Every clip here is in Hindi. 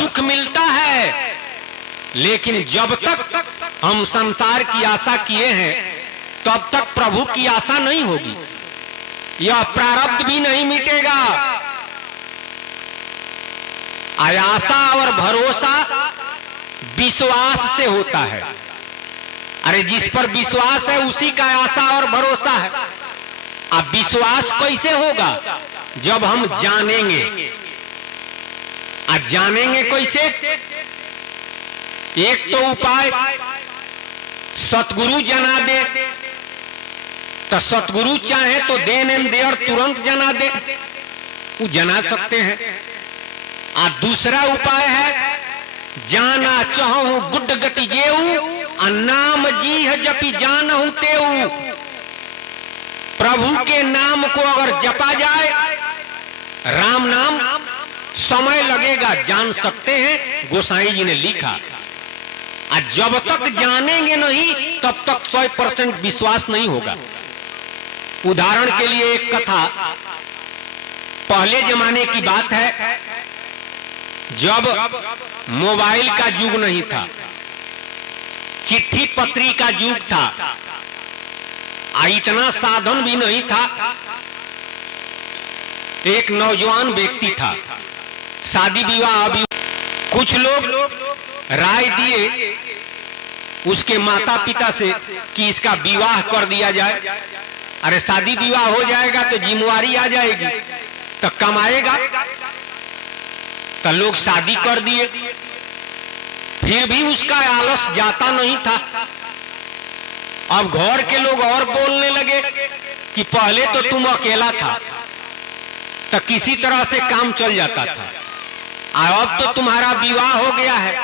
सुख मिलता है, लेकिन जब तक हम संसार की आशा किए हैं तब तक प्रभु की आशा नहीं होगी। यह प्रारब्ध भी नहीं मिटेगा। आशा और भरोसा विश्वास से होता है। अरे जिस पर विश्वास है उसी का आशा और भरोसा है। अब विश्वास कैसे होगा? जब हम जानेंगे। आज जानेंगे कैसे? एक तो उपाय सतगुरु जना दे, तो सतगुरु चाहे तो देन एंड देयर तुरंत जना दे, वो जना सकते हैं। और दूसरा उपाय है जाना चाहूं गुड गति जेऊ, नाम जी है जपी जानहूं तेऊ। प्रभु के नाम को अगर जपा जाए, राम नाम, समय लगेगा, जान सकते हैं। गोसाई जी ने लिखा। और जब तक जानेंगे नहीं तब तक 100% विश्वास नहीं होगा। उदाहरण के लिए एक कथा, पहले जमाने की बात है, जब मोबाइल का युग नहीं था, चिट्ठी पत्री का युग था, इतना साधन भी नहीं था। एक नौजवान व्यक्ति था, शादी विवाह अभी, कुछ लोग राय दिए उसके माता पिता से कि इसका विवाह कर दिया जाए। अरे शादी विवाह हो जाएगा तो जिम्मेवारी आ जाएगी, तो कमाएगा। तो लोग शादी कर दिए, फिर भी उसका आलस जाता नहीं था। अब घर के लोग और बोलने लगे कि पहले तो तुम अकेला था तो किसी तरह से काम चल जाता था, अब तो तुम्हारा विवाह हो गया है,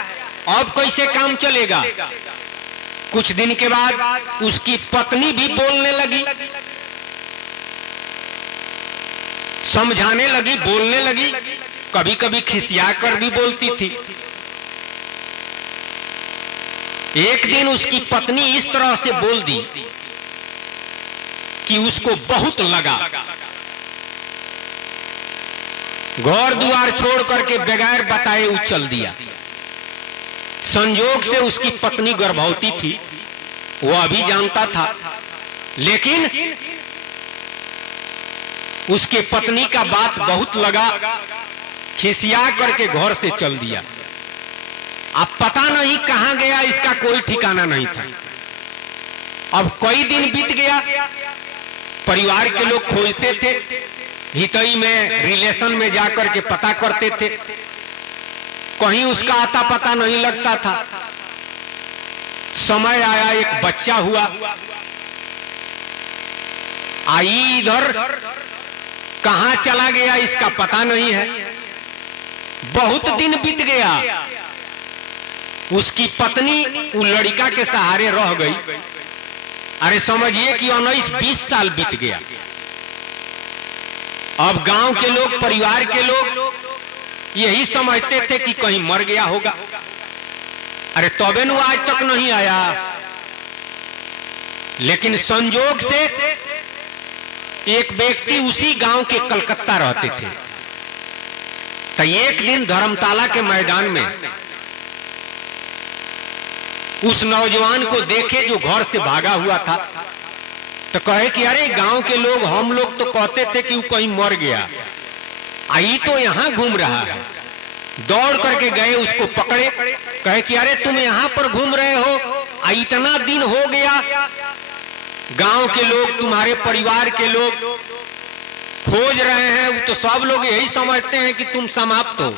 अब कैसे काम चलेगा? कुछ दिन के बाद उसकी पत्नी भी बोलने लगी, समझाने लगी, बोलने लगी, कभी कभी खिसिया कर भी बोलती थी। एक दिन उसकी पत्नी इस तरह से बोल दी कि उसको बहुत लगा। घर द्वार छोड़ करके बगैर बताए वो चल दिया। संयोग से उसकी पत्नी गर्भवती थी, वो अभी जानता था, लेकिन उसके पत्नी का बात बहुत लगा, खिसिया करके घर से चल दिया। अब पता नहीं कहां गया, इसका कोई ठिकाना नहीं था। अब कई दिन बीत गया, परिवार के लोग खोजते थे, हितई में, रिलेशन में जाकर के पता करते थे, कहीं उसका आता पता नहीं लगता था। समय आया, एक बच्चा हुआ, आई इधर कहां चला गया इसका पता नहीं है। बहुत दिन बीत गया, उसकी पत्नी उस लड़का के सहारे रह गई। अरे समझिए कि 19-20 साल बीत गया। अब गांव के लोग, परिवार के लोग यही समझते थे कि कहीं मर गया होगा। अरे तबे नु आज तक नहीं आया। लेकिन संजोग से एक व्यक्ति उसी गांव के कलकत्ता रहते थे। तो एक दिन धर्मताला के मैदान में उस नौजवान को देखे जो घर से भागा हुआ था, तो कहे कि अरे गांव के लोग, हम लोग तो कहते थे कि वो कहीं मर गया, आई तो यहाँ घूम रहा है। दौड़ करके गए, उसको पकड़े, कहे कि अरे तुम यहाँ पर घूम रहे हो, इतना दिन हो गया, गांव के लोग, तुम्हारे परिवार के लोग खोज रहे हैं, वो तो सब लोग यही समझते हैं कि तुम समाप्त हो।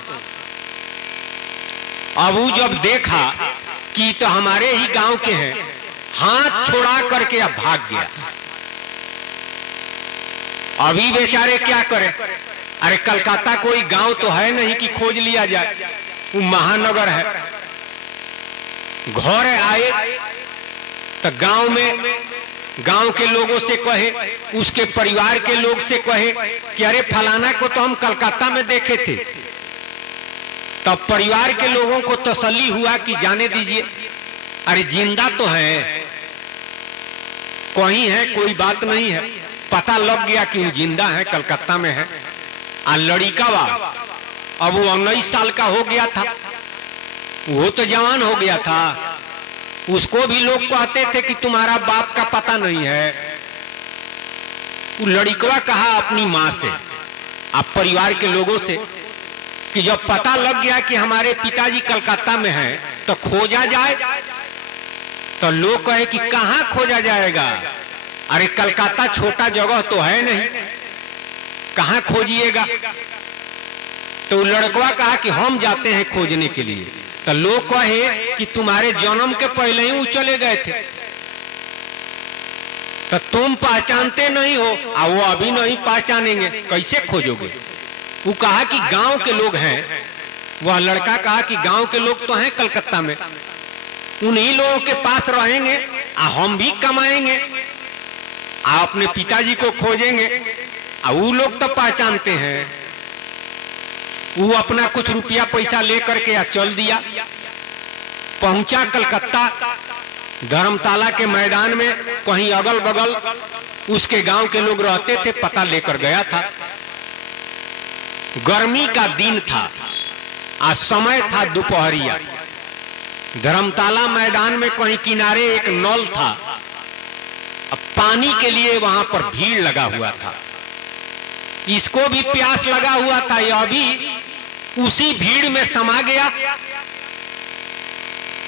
अब वो जब देखा कि तो हमारे ही गांव के हैं, हाथ छोड़ा करके अब भाग गया। अभी बेचारे क्या करें? अरे कलकत्ता कोई गांव तो है नहीं कि खोज लिया जाए, वो महानगर है। घर आए तो गांव में, गांव के लोगों से कहे, उसके परिवार के लोग से कहे कि अरे फलाना को तो हम कलकत्ता में देखे थे। तब परिवार के लोगों को तसल्ली हुआ कि जाने दीजिए, अरे जिंदा तो है, कहीं है, कोई बात नहीं है। पता लग गया कि वो जिंदा है, कलकत्ता में है। आ लड़का वा अब वो 19 साल का हो गया था। वो तो जवान हो गया था, उसको भी लोग कहते थे कि तुम्हारा बाप का पता नहीं है। वो लड़कवा कहा अपनी माँ से, आप परिवार के लोगों से, कि जब पता लग गया कि हमारे पिताजी कलकत्ता में हैं तो खोजा जाए। तो लोग कहे कि कहाँ खोजा जाएगा, अरे कलकत्ता छोटा जगह तो है नहीं, कहाँ खोजिएगा। तो लड़कवा कहा कि हम जाते हैं खोजने के लिए। तो लोग कहे कि तुम्हारे जन्म के पहले ही वो चले गए थे, तो तुम पहचानते नहीं हो, और वो अभी नहीं पहचानेंगे, कैसे खोजोगे। वो कहा कि गांव के लोग हैं। वह लड़का कहा कि गांव के लोग तो हैं कलकत्ता में, उन्हीं लोगों के पास रहेंगे, हम भी कमाएंगे, अपने पिताजी को खोजेंगे, वो लोग तो पहचानते हैं। वो अपना कुछ रुपया पैसा लेकर के चल दिया, पहुंचा कलकत्ता। धर्मताला के मैदान में कहीं अगल बगल उसके गांव के लोग रहते थे, पता लेकर गया था। गर्मी का दिन था, आज समय था दोपहरिया। धर्मताला मैदान में कहीं किनारे एक नल था, अब पानी के लिए वहां पर भीड़ लगा हुआ था। इसको भी प्यास लगा हुआ था, यह भी उसी भीड़ में समा गया।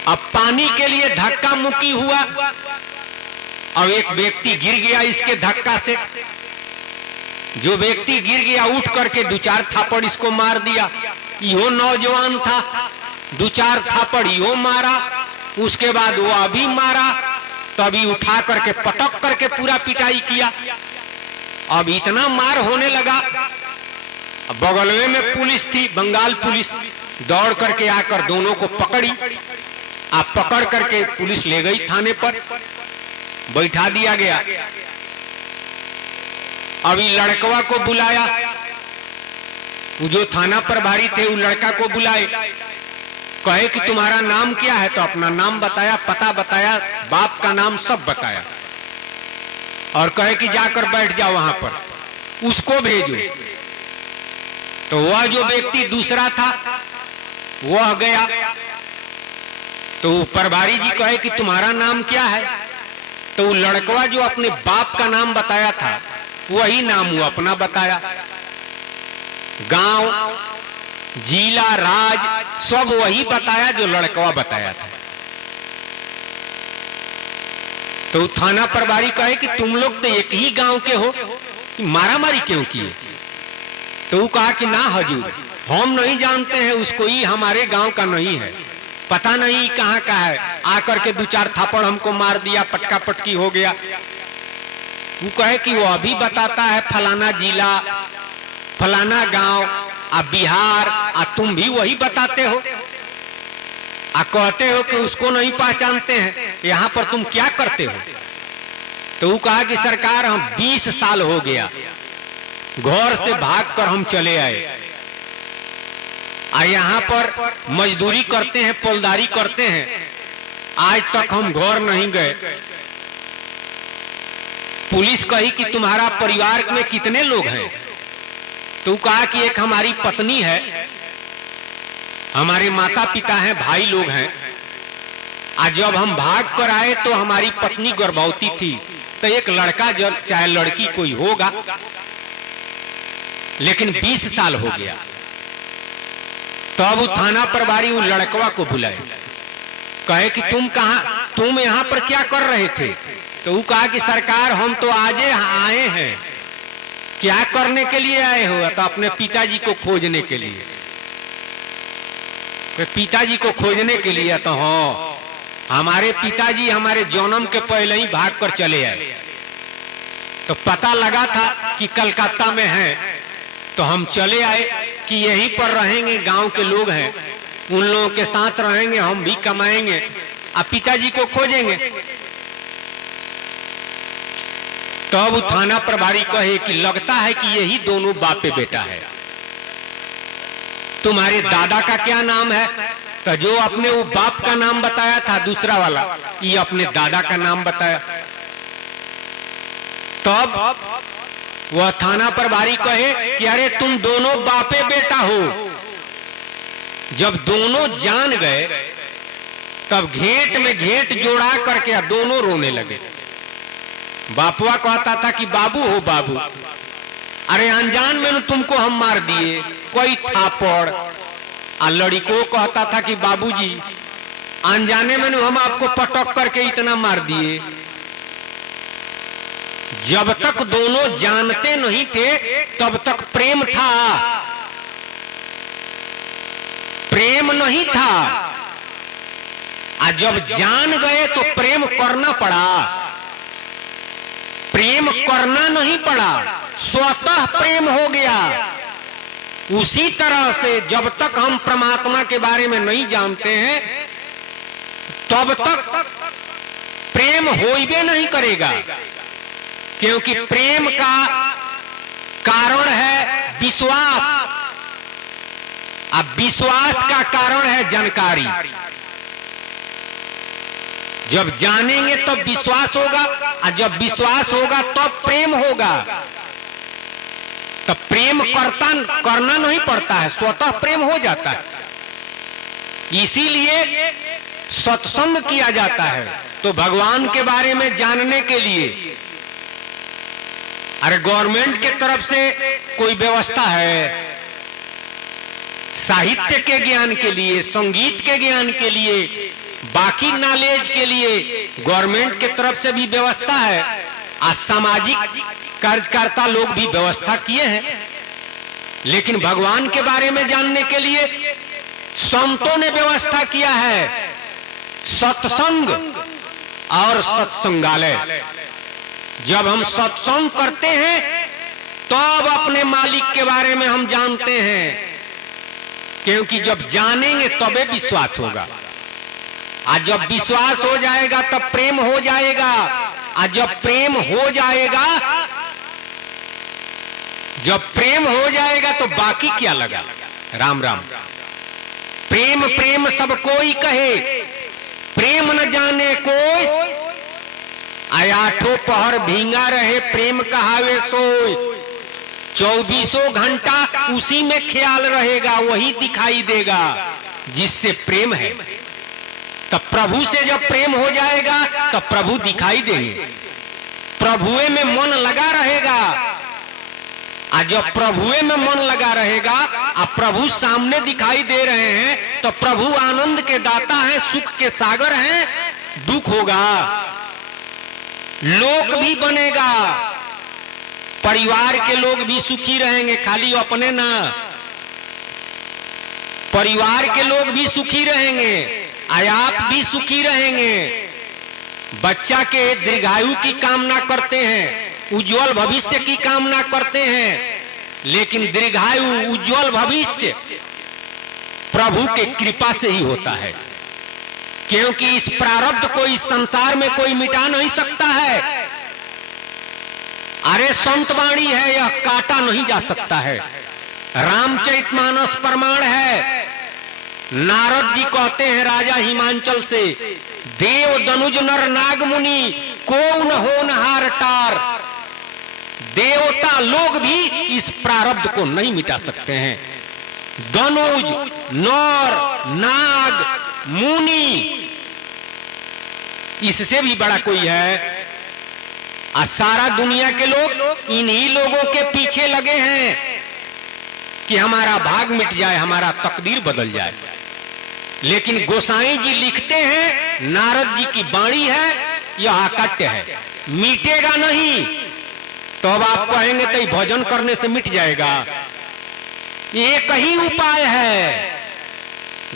अब पानी के लिए धक्का मुक्की हुआ, अब एक व्यक्ति गिर गया इसके धक्का से। जो व्यक्ति गिर गया उठ करके 2-4 थापड़ इसको मार दिया। यो नौजवान था, 2-4 थापड़ यो मारा, उसके बाद वो अभी मारा, तभी उठा करके पटक करके पूरा पिटाई किया। अब इतना मार होने लगा, बगलवे में पुलिस थी, बंगाल पुलिस, दौड़ करके आकर दोनों को पकड़ी। आप पकड़ करके पुलिस ले गई थाने पर, बैठा दिया गया। अभी लड़कवा को बुलाया, वो जो थाना प्रभारी थे वो लड़का को बुलाए, कहे कि तुम्हारा नाम क्या है। तो अपना नाम बताया, पता बताया, बाप का नाम सब बताया, और कहे कि जाकर बैठ जाओ वहां पर, उसको भेजो। तो वह जो व्यक्ति दूसरा था वह गया। तो प्रभारी जी कहे कि तुम्हारा नाम क्या है। तो वो लड़कवा जो अपने बाप का नाम बताया था वही नाम वो अपना बताया। गांव, जिला, राज सब वही बताया जो लड़कवा बताया था। तो थाना प्रभारी कहे कि तुम लोग तो एक ही गांव के हो, मारामारी क्यों किए। तो वो कहा कि ना हजूर, हम नहीं जानते हैं उसको, ही हमारे गांव का नहीं है, पता नहीं कहाँ का है, आकर के 2-4 थापड़ हमको मार दिया, पटका पटकी हो गया। वो कहे कि वो अभी बताता है फलाना जिला, फलाना गांव, बिहार, तुम भी वही बताते हो, कहते हो कि उसको नहीं पहचानते हैं, यहाँ पर तुम क्या करते हो। तो वो कहा कि सरकार हम 20 साल हो गया, घर से भागकर हम चले आए, यहाँ पर मजदूरी करते हैं, पोलदारी करते हैं, आज तक हम घर नहीं गए। पुलिस कही कि तुम्हारा परिवार में कितने लोग हैं। तो कहा कि एक हमारी पत्नी है, हमारे माता पिता हैं, भाई लोग हैं। आज जब हम भाग कर आए तो हमारी पत्नी गर्भवती थी, तो एक लड़का चाहे लड़की कोई होगा, लेकिन 20 साल हो गया। तो अब थाना प्रभारी वो लड़कवा को बुलाए, कहे कि तुम यहाँ पर क्या कर रहे थे। तो वो कहा कि सरकार हम तो आज आए हैं। क्या करने के लिए आए हो। तो अपने पिताजी को खोजने के लिए। पिताजी को खोजने के लिए। तो हाँ, हमारे पिताजी हमारे जन्म के पहले ही भाग कर चले आए, तो पता लगा था कि कलकत्ता में हैं, तो हम चले आए कि यहीं पर रहेंगे, गांव के लोग हैं, उन लोगों के साथ रहेंगे, हम भी कमाएंगे, अब पिताजी को खोजेंगे। तब तो थाना प्रभारी कहे कि लगता है कि यही दोनों बापे बेटा है। तुम्हारे दादा का क्या नाम है। तो जो अपने वो बाप का नाम बताया था दूसरा वाला, ये अपने दादा का नाम बताया। तब वह थाना प्रभारी कहे कि अरे तुम दोनों बापे बेटा हो, जब दोनों जान गए तब घेंट में घेंट जोड़ा करके दोनों रोने लगे। बापुआ कहता था कि बाबू हो बाबू, अरे अनजान में तुमको हम मार दिए कोई थापड़। और लड़को कहता था कि बाबूजी अनजाने में हम आपको पटक करके इतना मार दिए। जब तक दोनों जानते नहीं थे तब तक प्रेम था, प्रेम नहीं था। और जब जान गए तो प्रेम करना पड़ा, प्रेम करना नहीं पड़ा, स्वतः प्रेम हो गया। उसी तरह से जब तक हम परमात्मा के बारे में नहीं जानते हैं तब तक प्रेम होइबे नहीं करेगा, क्योंकि प्रेम का कारण है विश्वास, अब विश्वास का कारण है जानकारी। जब जानेंगे तब विश्वास होगा, और जब विश्वास होगा तब प्रेम होगा। तब प्रेम करना नहीं पड़ता है, स्वतः प्रेम हो जाता है। इसीलिए सत्संग किया जाता है। तो भगवान के बारे में जानने के लिए अरे गवर्नमेंट के तरफ से कोई व्यवस्था है, साहित्य के ज्ञान के लिए, संगीत के ज्ञान के लिए, बाकी नॉलेज के लिए गवर्नमेंट के तरफ से भी व्यवस्था है। और सामाजिक कार्यकर्ता लोग भी व्यवस्था किए हैं। लेकिन भगवान के बारे में जानने के लिए संतों ने व्यवस्था किया है सत्संग और सत्संगालय। जब हम सत्संग करते हैं तब अपने मालिक के बारे में हम जानते हैं, क्योंकि जब जानेंगे तबे विश्वास होगा। और जब विश्वास हो जाएगा तब प्रेम हो जाएगा, और जब प्रेम हो जाएगा, जब प्रेम हो जाएगा तो बाकी क्या लगा। राम राम। प्रेम प्रेम सब कोई कहे, प्रेम न जाने कोई, आठों पहर भींगा रहे प्रेम कहावे सोई। 24 घंटा उसी में ख्याल रहेगा, वही दिखाई देगा जिससे प्रेम है। तब प्रभु से जब प्रेम हो जाएगा तब प्रभु दिखाई देंगे, प्रभुए में मन लगा रहेगा। और जब प्रभुए में मन लगा रहेगा और प्रभु सामने दिखाई दे रहे हैं तो प्रभु आनंद के दाता हैं, सुख के सागर हैं। दुख होगा, लोक भी बनेगा, परिवार के लोग भी सुखी रहेंगे, खाली अपने ना, परिवार के लोग भी सुखी रहेंगे, आप भी सुखी रहेंगे। बच्चा के दीर्घायु की कामना करते हैं, उज्जवल भविष्य की कामना करते हैं, लेकिन दीर्घायु उज्जवल भविष्य प्रभु के कृपा से ही होता है, क्योंकि इस प्रारब्ध को इस संसार में कोई मिटा नहीं सकता है। अरे संत वाणी है, यह काटा नहीं जा सकता है। रामचरितमानस प्रमाण है। नारद जी कहते हैं राजा हिमांचल से, देव दनुज नर नाग मुनि को न होनहार टार। देवता लोग भी इस प्रारब्ध को नहीं मिटा सकते हैं। दनुज नर नाग मुनि, इससे भी बड़ा कोई है? और सारा दुनिया के लोग इन्हीं लोगों के पीछे लगे हैं कि हमारा भाग मिट जाए, हमारा तकदीर बदल जाए। लेकिन गोसाई जी लिखते हैं, नारद जी की वाणी है, यह अकट्य है, मिटेगा नहीं। तो अब आप कहेंगे तो भजन करने से मिट जाएगा। एक ही उपाय है,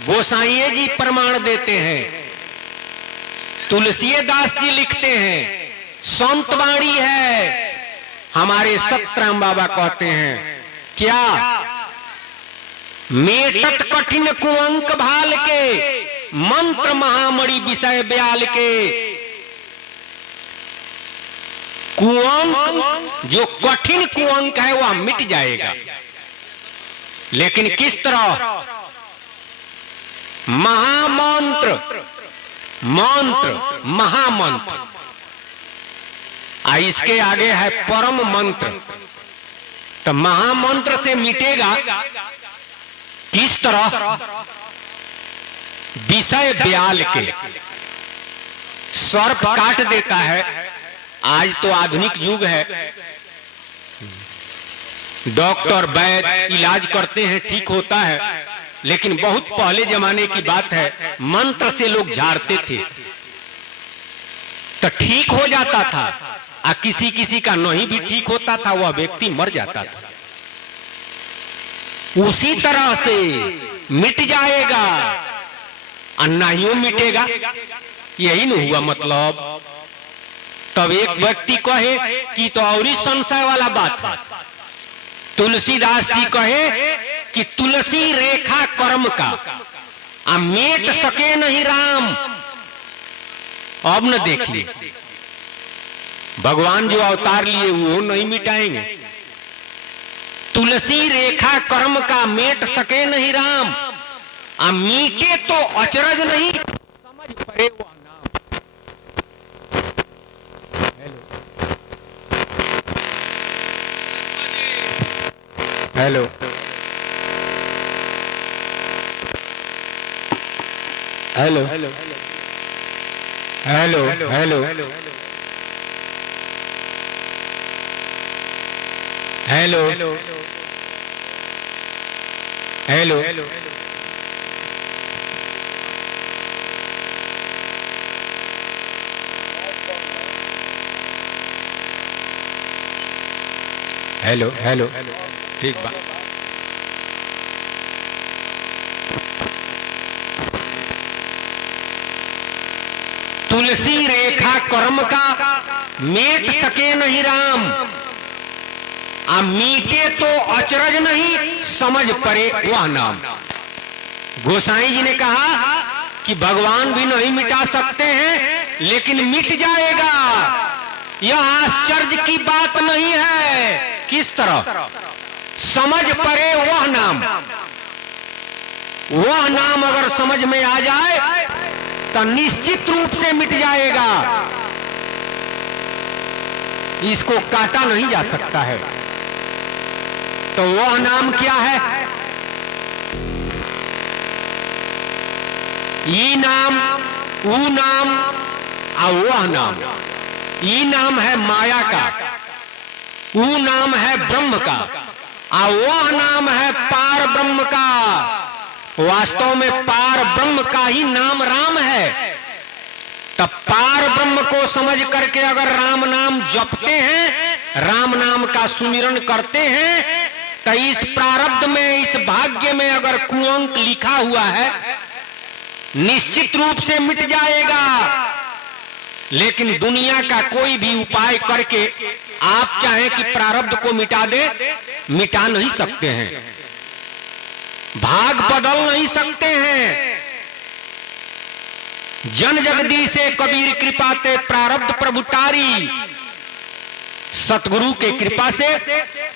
गोसाई जी प्रमाण देते हैं, तुलसीदास जी लिखते हैं, संत वाणी है। हमारे सतराम बाबा कहते हैं क्या, मेटत कठिन कुअंक भाल के, मंत्र महामणि विषय ब्याल के। कुअंक, जो कठिन कुअंक है वह मिट जाएगा, लेकिन किस तरह? महामंत्र, मंत्र, महामंत्र, इसके आगे है परम मंत्र। तो महामंत्र से मिटेगा किस तरह? विषय ब्याल के सर्प काट देता है। आज तो आधुनिक युग है, डॉक्टर वैद्य इलाज करते हैं, ठीक होता है, लेकिन बहुत पहले जमाने की बात है, मंत्र से लोग झाड़ते थे तो ठीक हो जाता था, और किसी किसी का नहीं भी ठीक होता था, वह व्यक्ति मर जाता था। उसी तरह से मिट जाएगा और नहीं मिटेगा, यही नहीं हुआ मतलब। तब एक व्यक्ति कहे कि तो और ही संशय वाला बात है। तुलसीदास जी कहे कि तुलसी रेखा कर्म का आ मेट सके नहीं राम। अब न देखिए, भगवान जो अवतार लिए वो नहीं मिटाएंगे। तुलसी रेखा कर्म का मेट सके नहीं राम, आ मीटे तो अचरज नहीं समझ पड़े वो नाम। Hello hello hello hello hello hello hello hello hello hello ठीक बात। तुलसी रेखा कर्म का मेट सके नहीं राम, आ मीटे तो अचरज नहीं समझ पड़े वह नाम। गोसाई जी ने कहा कि भगवान भी नहीं मिटा सकते हैं, लेकिन मिट जाएगा, यह आश्चर्य की बात नहीं है। किस तरह समझ पड़े वह नाम, वह नाम अगर समझ में आ जाए तो निश्चित रूप से मिट जाएगा, इसको काटा नहीं जा सकता है। तो वह नाम क्या है? ई नाम, ऊ नाम और वह नाम। ई नाम है माया का, ऊ नाम है ब्रह्म का, और वह नाम है पार ब्रह्म का। वास्तव में पार ब्रह्म का ही नाम राम है। तब पार ब्रह्म को समझ करके अगर राम नाम जपते हैं, राम नाम का सुमिरन करते हैं, तो इस प्रारब्ध में, इस भाग्य में अगर कुअंक लिखा हुआ है, निश्चित रूप से मिट जाएगा। लेकिन दुनिया का कोई भी उपाय करके आप चाहें कि प्रारब्ध को मिटा दे, मिटा नहीं सकते हैं, भाग बदल नहीं सकते हैं। जन जगदीशे कबीर कृपा ते प्रारब्ध प्रभु टारी। सतगुरु के कृपा से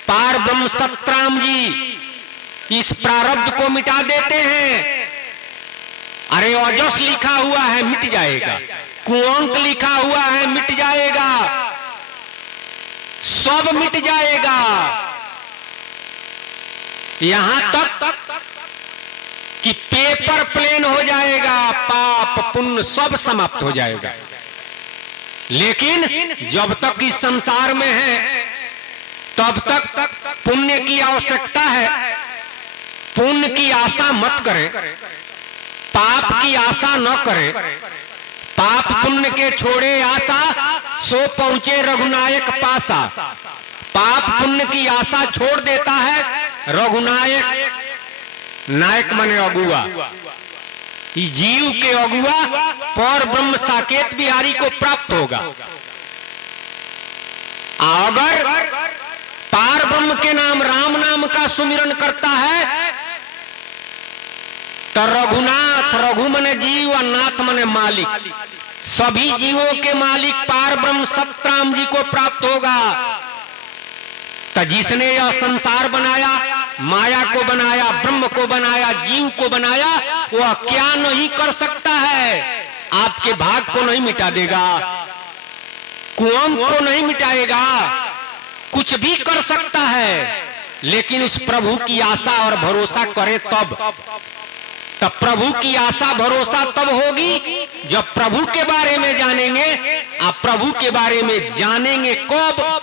पार ब्रह्म सतराम जी इस प्रारब्ध को मिटा देते हैं। अरे अजस लिखा हुआ है, मिट जाएगा, कुअंक लिखा हुआ है, मिट जाएगा, सब मिट जाएगा। यहां तक कि पेपर प्लेन हो जाएगा, पाप पुण्य सब समाप्त हो जाएगा। लेकिन जब तक इस संसार में है, तब तक पुण्य की आवश्यकता है। पुण्य की आशा मत करें, पाप की आशा न करें। पाप पुण्य के छोड़े आशा, सो पहुंचे रघुनायक पासा। पाप पुण्य की आशा छोड़ देता है रघुनायक, नायक माने अगुआ, जीव के अगुआ पर ब्रह्म साकेत बिहारी को प्राप्त होगा। अगर पार ब्रह्म के नाम राम नाम का सुमिरन करता है, तो रघुनाथ, रघु मने जीव और नाथ मने मालिक, सभी जीवों के मालिक पार ब्रह्म सतराम जी को प्राप्त होगा। तो जिसने यह संसार बनाया, माया को बनाया, ब्रह्म को बनाया, जीव को बनाया, वह क्या नहीं कर सकता है? आपके भाग को नहीं मिटा देगा, कुअंक को नहीं मिटाएगा, कुछ भी कर सकता है। लेकिन उस प्रभु की आशा और भरोसा करे तब। तब प्रभु की आशा भरोसा तब होगी जब प्रभु के बारे में जानेंगे। आप प्रभु के बारे में जानेंगे कब?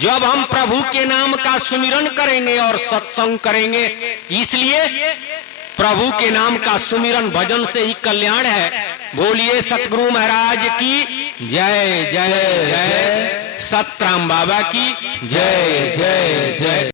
जब हम प्रभु के नाम का सुमिरन करेंगे और सत्संग करेंगे। इसलिए प्रभु के नाम का सुमिरन भजन से ही कल्याण है। बोलिए सतगुरु महाराज की जय जय जय, सतराम बाबा की जय जय जय।